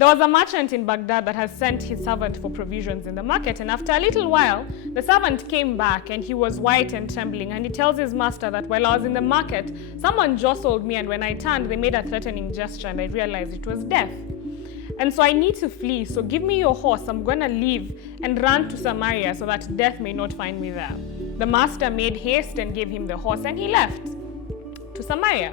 There was a merchant in Baghdad that has sent his servant for provisions in the market, and after a little while, the servant came back and he was white and trembling, and he tells his master that while I was in the market, someone jostled me, and when I turned, they made a threatening gesture and I realized it was death. And so I need to flee, so give me your horse, I'm gonna leave and run to Samaria so that death may not find me there. The master made haste and gave him the horse, and he left to Samaria.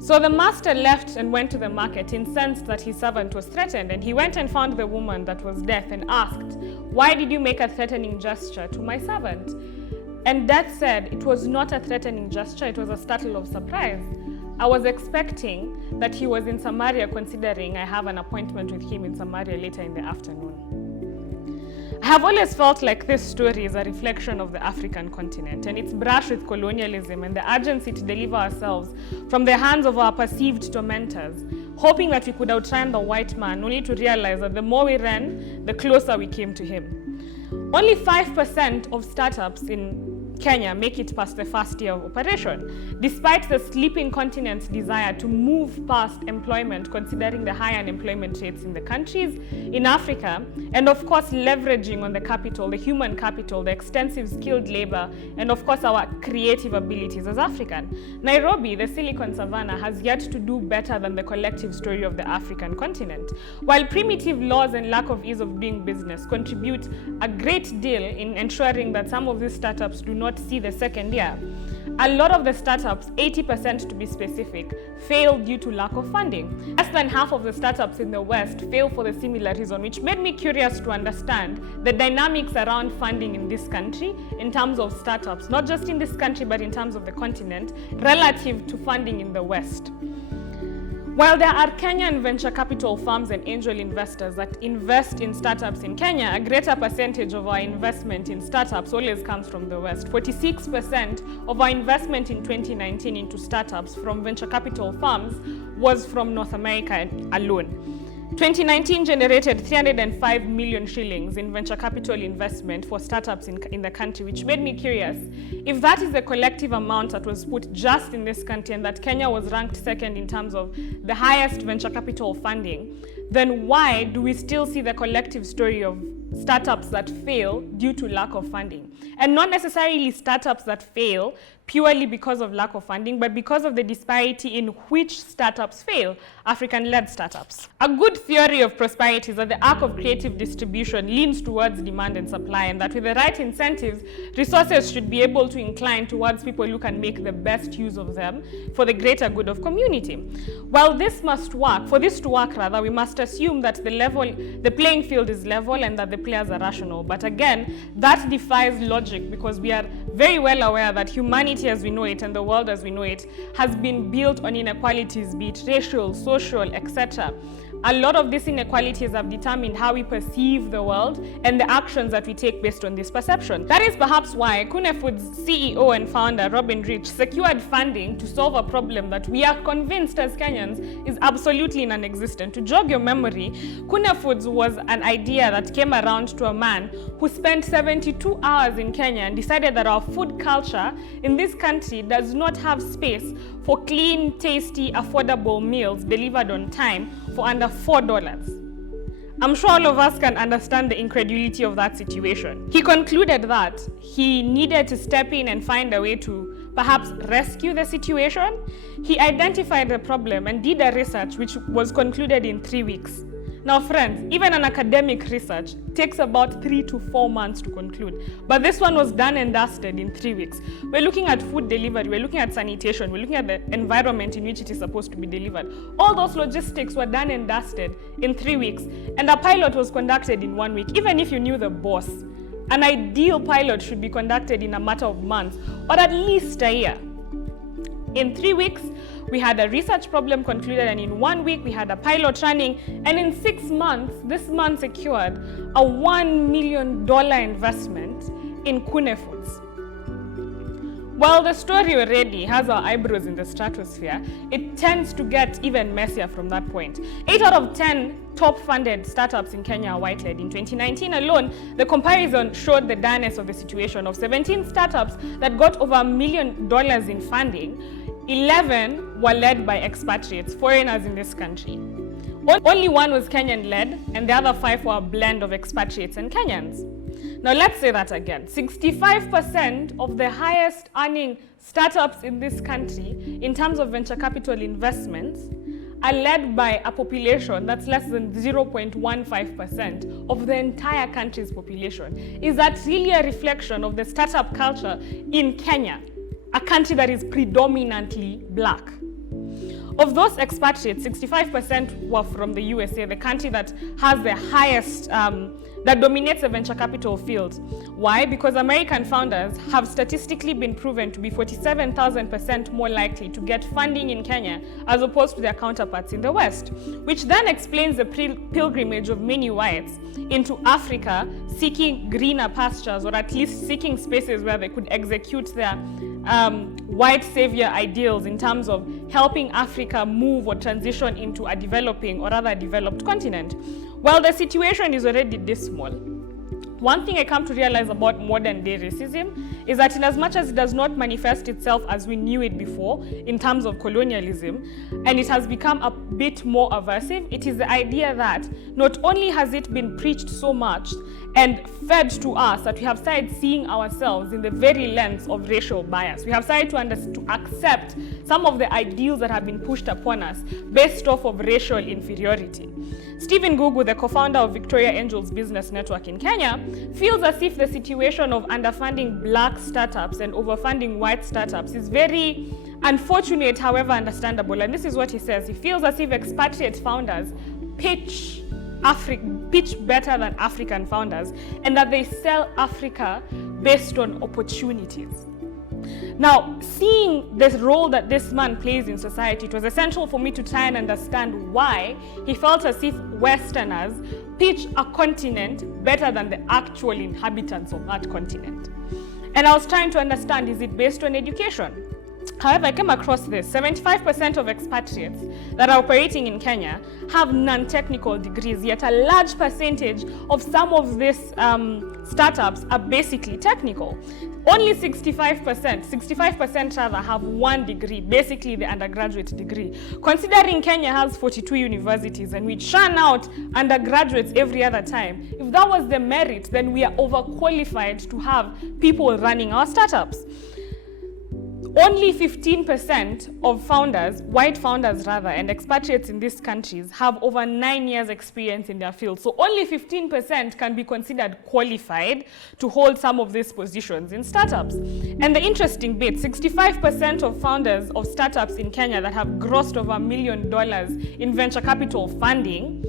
So the master left and went to the market, incensed that his servant was threatened, and he went and found the woman that was Death and asked, "Why did you make a threatening gesture to my servant?" And Death said, "It was not a threatening gesture, it was a startle of surprise. I was expecting that he was in Samaria, considering I have an appointment with him in Samaria later in the afternoon." I have always felt like this story is a reflection of the African continent and its brush with colonialism and the urgency to deliver ourselves from the hands of our perceived tormentors, hoping that we could outrun the white man, only to realize that the more we ran, the closer we came to him. Only 5% of startups in Kenya make it past the first year of operation, despite the sleeping continent's desire to move past employment, considering the high unemployment rates in the countries in Africa, and of course leveraging on the capital, the human capital, the extensive skilled labor, and of course our creative abilities as African. Nairobi, the Silicon Savannah, has yet to do better than the collective story of the African continent. While primitive laws and lack of ease of doing business contribute a great deal in ensuring that some of these startups do not see the second year, a lot of the startups, 80% to be specific, fail due to lack of funding. Less than half of the startups in the West fail for the similar reason, which made me curious to understand the dynamics around funding in this country in terms of startups, not just in this country, but in terms of the continent, relative to funding in the West. While there are Kenyan venture capital firms and angel investors that invest in startups in Kenya, a greater percentage of our investment in startups always comes from the West. 46% of our investment in 2019 into startups from venture capital firms was from North America alone. 2019 generated 305 million shillings in venture capital investment for startups in the country, which made me curious. If that is the collective amount that was put just in this country and that Kenya was ranked second in terms of the highest venture capital funding, then why do we still see the collective story of startups that fail due to lack of funding? And not necessarily startups that fail purely because of lack of funding, but because of the disparity in which startups fail, African-led startups. A good theory of prosperity is that the arc of creative distribution leans towards demand and supply, and that with the right incentives, resources should be able to incline towards people who can make the best use of them for the greater good of community. While this must work, for this to work rather, we must assume that the playing field is level and that the players are rational. But again, that defies logic, because we are very well aware that humanity as we know it and the world as we know it has been built on inequalities, be it racial, social, etc. A lot of these inequalities have determined how we perceive the world and the actions that we take based on this perception. That is perhaps why Kune Foods CEO and founder Robin Rich secured funding to solve a problem that we are convinced as Kenyans is absolutely non-existent. To jog your memory, Kune Foods was an idea that came around to a man who spent 72 hours in Kenya and decided that our food culture in this country does not have space for clean, tasty, affordable meals delivered on time for under $4. I'm sure all of us can understand the incredulity of that situation. He concluded that he needed to step in and find a way to perhaps rescue the situation. He identified the problem and did a research which was concluded in 3 weeks. Now friends, even an academic research takes about 3 to 4 months to conclude. But this one was done and dusted in 3 weeks. We're looking at food delivery, we're looking at sanitation, we're looking at the environment in which it is supposed to be delivered. All those logistics were done and dusted in 3 weeks. And a pilot was conducted in 1 week. Even if you knew the boss, an ideal pilot should be conducted in a matter of months, or at least a year. In 3 weeks, we had a research problem concluded, and in 1 week, we had a pilot running, and in 6 months, this man secured a $1 million investment in Kune Foods. While the story already has our eyebrows in the stratosphere, it tends to get even messier from that point. 8 out of 10 top-funded startups in Kenya are white-led. In 2019 alone, the comparison showed the direness of the situation. Of 17 startups that got over $1 million in funding, 11 were led by expatriates, foreigners in this country. Only one was Kenyan-led, and the other 5 were a blend of expatriates and Kenyans. Now let's say that again. 65% of the highest earning startups in this country, in terms of venture capital investments, are led by a population that's less than 0.15% of the entire country's population. Is that really a reflection of the startup culture in Kenya, a country that is predominantly black? Of those expatriates, 65% were from the USA, the country that has the highest, that dominates the venture capital field. Why? Because American founders have statistically been proven to be 47,000% more likely to get funding in Kenya as opposed to their counterparts in the West, which then explains the pilgrimage of many whites into Africa seeking greener pastures, or at least seeking spaces where they could execute their white savior ideals in terms of helping Africa move or transition into a developing or rather developed continent. Well, the situation is already dismal. One thing I come to realize about modern day racism is that in as much as it does not manifest itself as we knew it before in terms of colonialism, and it has become a bit more aversive, it is the idea that not only has it been preached so much and fed to us that we have started seeing ourselves in the very lens of racial bias. We have started to accept some of the ideals that have been pushed upon us based off of racial inferiority. Stephen Gugu, the co-founder of Victoria Angels Business Network in Kenya, feels as if the situation of underfunding black startups and overfunding white startups is very unfortunate, however understandable. And this is what he says. He feels as if expatriate founders pitch better than African founders, and that they sell Africa based on opportunities. Now, seeing this role that this man plays in society, it was essential for me to try and understand why he felt as if Westerners pitch a continent better than the actual inhabitants of that continent. And I was trying to understand, is it based on education? However, I came across this. 75% of expatriates that are operating in Kenya have non-technical degrees, yet a large percentage of some of these startups are basically technical. Only 65% rather have one degree, basically the undergraduate degree. Considering Kenya has 42 universities and we churn out undergraduates every other time, if that was the merit, then we are overqualified to have people running our startups. Only 15% of founders, white founders rather, and expatriates in these countries have over 9 years experience in their field. So only 15% can be considered qualified to hold some of these positions in startups. And the interesting bit, 65% of founders of startups in Kenya that have grossed over $1 million in venture capital funding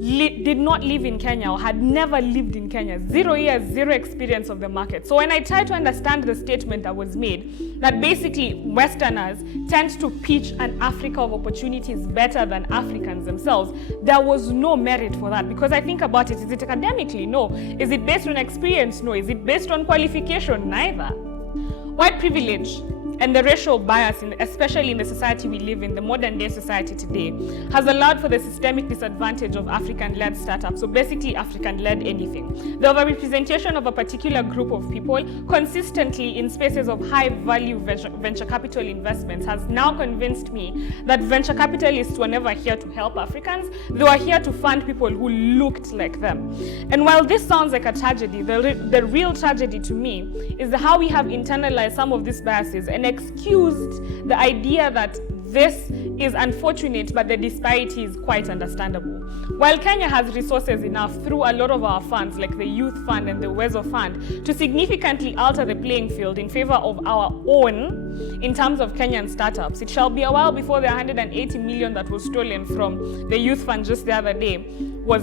did not live in Kenya or had never lived in Kenya. 0 years, zero experience of the market. So when I try to understand the statement that was made, that basically Westerners tend to pitch an Africa of opportunities better than Africans themselves, there was no merit for that. Because I think about it, is it academically? No. Is it based on experience? No. Is it based on qualification? Neither. White privilege and the racial bias, especially in the society we live in, the modern day society today, has allowed for the systemic disadvantage of African-led startups, so basically African-led anything. The overrepresentation of a particular group of people consistently in spaces of high-value venture capital investments has now convinced me that venture capitalists were never here to help Africans, they were here to fund people who looked like them. And while this sounds like a tragedy, the real tragedy to me is how we have internalized some of these biases and excused the idea that this is unfortunate, but the disparity is quite understandable. While Kenya has resources enough through a lot of our funds, like the Youth Fund and the Uwezo Fund, to significantly alter the playing field in favor of our own in terms of Kenyan startups, it shall be a while before the 180 million that was stolen from the Youth Fund just the other day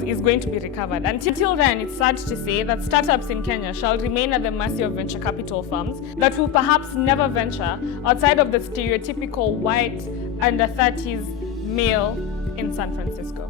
is going to be recovered. Until then, it's sad to say that startups in Kenya shall remain at the mercy of venture capital firms that will perhaps never venture outside of the stereotypical white under 30s male in San Francisco.